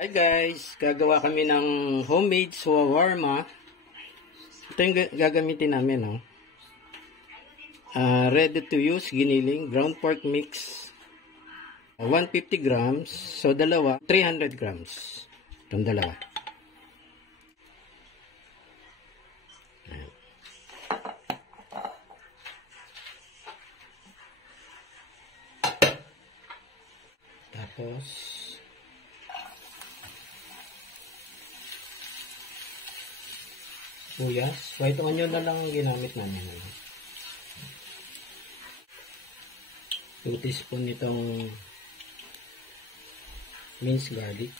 Hi guys, gagawa kami ng homemade shawarma. Ito yung gagamitin namin, no? Ready to use, giniling, ground pork mix, 150 grams, so dalawa, 300 grams. Itong dalawa. Tapos, sibuyas. White onion na lang ang ginamit namin. 2 teaspoon nitong minced garlic.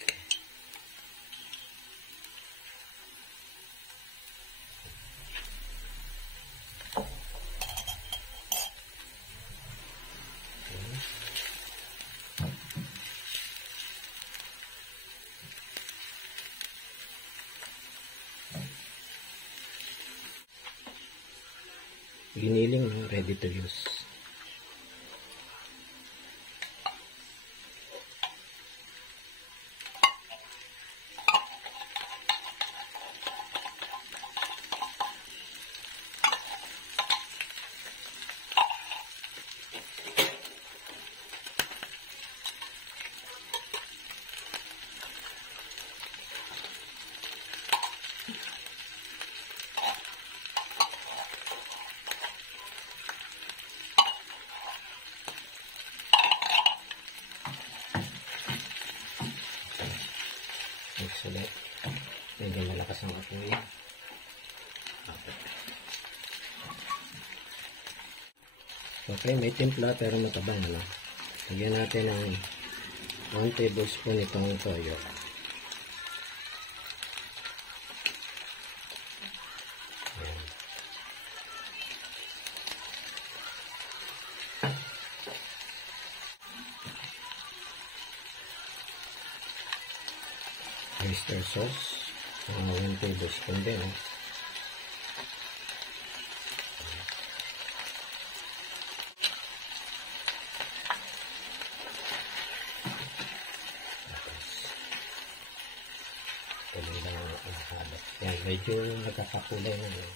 Giniling, ready to use. Ulit. Medyo malakas ang apoy. Okay, may timpla pero matabang na lang. Lagyan natin ng 1 tablespoon itong toyo. Oyster sauce, 1 tablespoon din. Tuloy lang ang halos. Yan, medyo nagkakakulay na yun.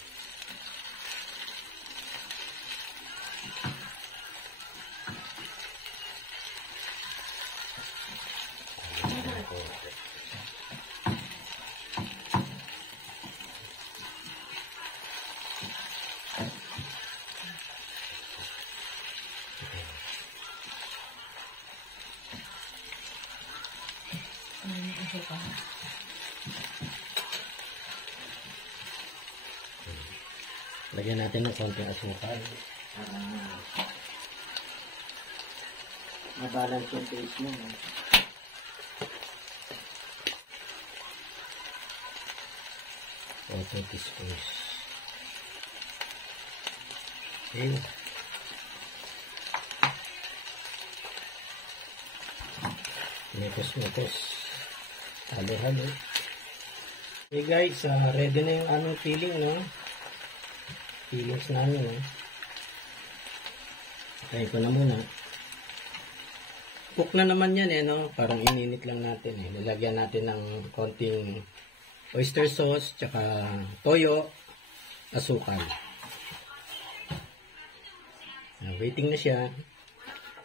Lagyan natin ng konting asukal. Mabalance yung taste mo. 4 teaspoons. Okay. Mekos-mekos. Halo-halo. Okay guys, ready na yung aming filling, no? Fillings namin, no? Try ko na muna. Cook na naman yan, no? Parang ininit lang natin, Nilagyan natin ng konting oyster sauce, tsaka toyo, asukal. Waiting na siya.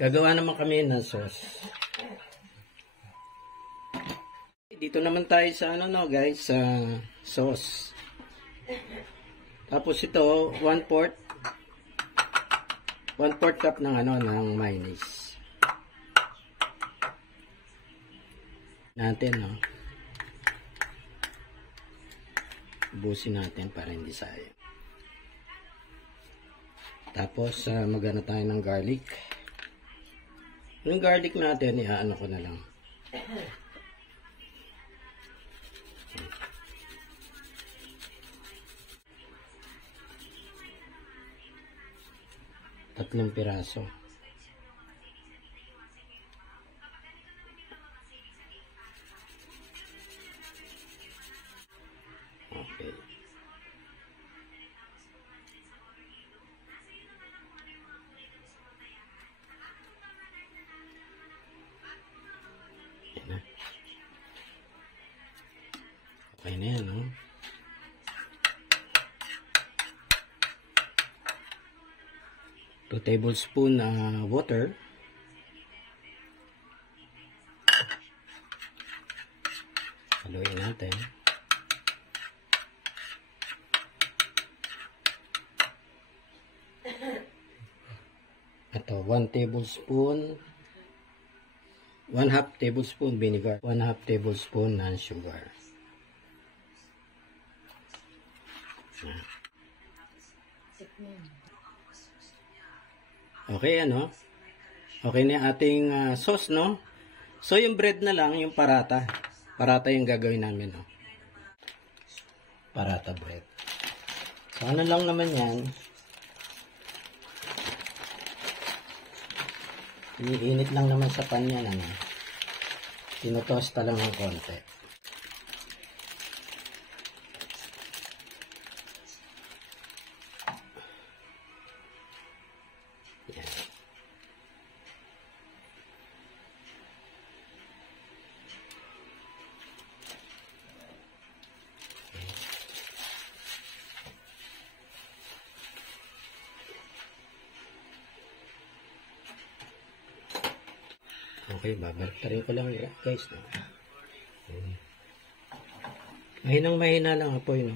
Gagawa naman kami ng sauce. Dito naman tayo sa guys, sa sauce. Tapos ito 1/4 cup ng ng mayonnaise. Natin, no. Ubusin natin para hindi sayang. Tapos magana tayo ng garlic. Yung garlic natin, iaano ko na lang. Tatlong piraso. Okay. Okay na yan, no? Two tablespoon water. Haluin natin. Ito, 1 tablespoon, 1/2 tablespoon vinegar, 1/2 tablespoon ng sugar. Okay, ano? Okay na yung ating sauce, no? So, yung bread na lang, yung parata. Parata yung gagawin namin, no? Parata bread. So, ano lang naman yan? Iniinit lang naman sa pan yan, ano? Tinutosta lang ng konti. Yan. Okay, babaltarin ko lang guys, no? Mahina lang apoy, no?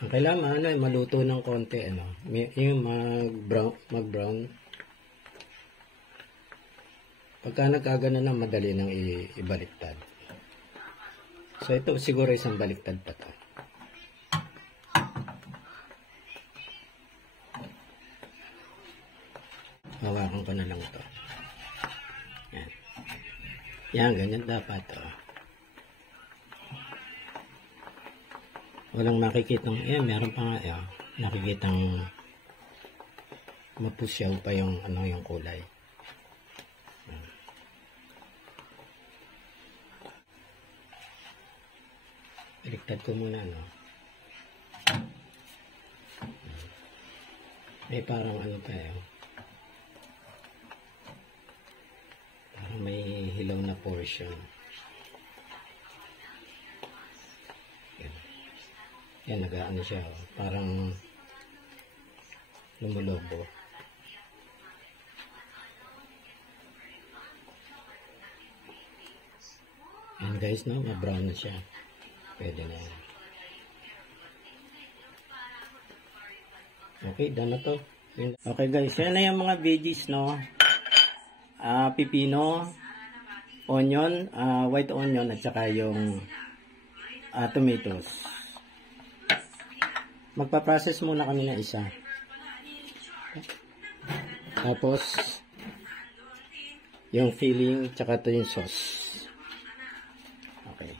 Ang kailangan, ano, maluto ng konti, ano? Yung mag-brown. Pagka nagkagana na, madali nang ibaliktad. So, ito siguro isang baliktad pa to. Hawakan ko na lang to. Yan. Yan, ganyan dapat, oh. Walang makikitang, meron pa nga, nakikitang mapusyaw pa yung, ano, yung kulay. Baliktad ko muna, no? May parang ano tayo. Parang may hilaw na portion. Yan, nag-ano siya, oh. Parang lumulobo. Yan guys, no? Ma-brown na siya. Pwede na yan. Okay, done na to. Okay guys, yan na yung mga veggies, no? Pipino, onion, white onion, at saka yung tomatoes. Magpa-process muna kami na isa. Tapos, yung filling, tsaka ito yung sauce. Okay.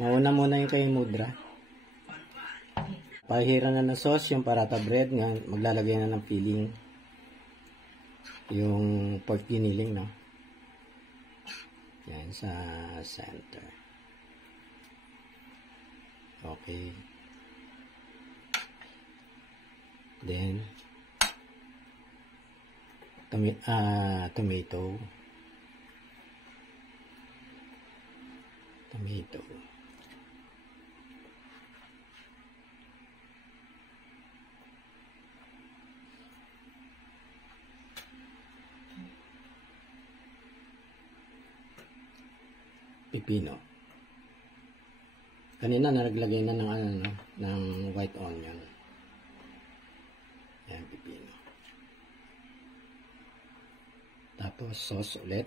Mauna muna yung kay Mudra. Pahira na ng sauce, yung parata bread. Nga, maglalagay na ng filling. Yung pork giniling, no? Yan, sa center. Okay. Then, tomato. Pipino. Kanina naglagay na ng ano, no, ng white onion. Yan, pipino. Tapos sauce ulit.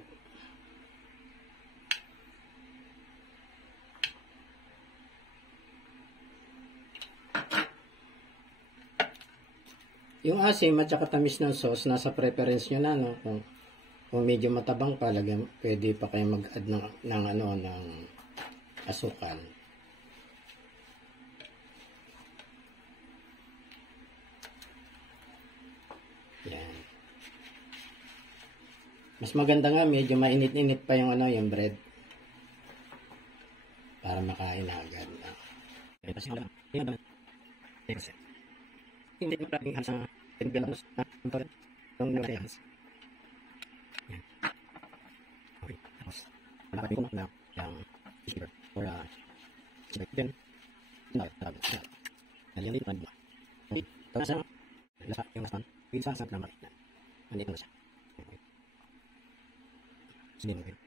Yung asim at saka tamis ng sauce, nasa preference nyo na, no? Kung medyo matabang pa, pwede pa kayo mag-add ng asukal. Yan. Mas maganda nga, medyo mainit-init pa yung yung bread. Para makain na agad. Hindi mo pwedeng hands sa pinagbilang ng hands. Yan. Okay. Tapos, malaki ko na yung or then lagyan dito ng buwan. Okay, tapos lasa yung last one, isasap na makina. Nandito na siya. Okay. Sige mo yun.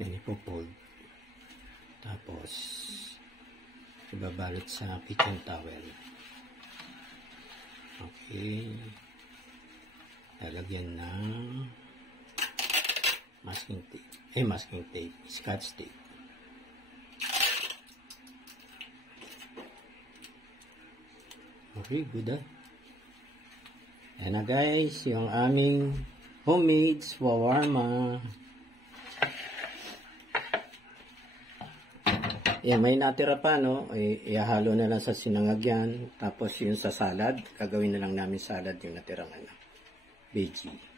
Yan, ipo-fold. Tapos, ibabalot sa kitchen towel. Okay. Lalagyan ng masking tape, scotch tape. Okay, good ah. Ayan na guys, yung aming homemade shawarma. Yan, may natira pa, no? Ihalo na lang sa sinangagyan. Tapos yung sa salad, gagawin na lang namin salad yung natirang veggie.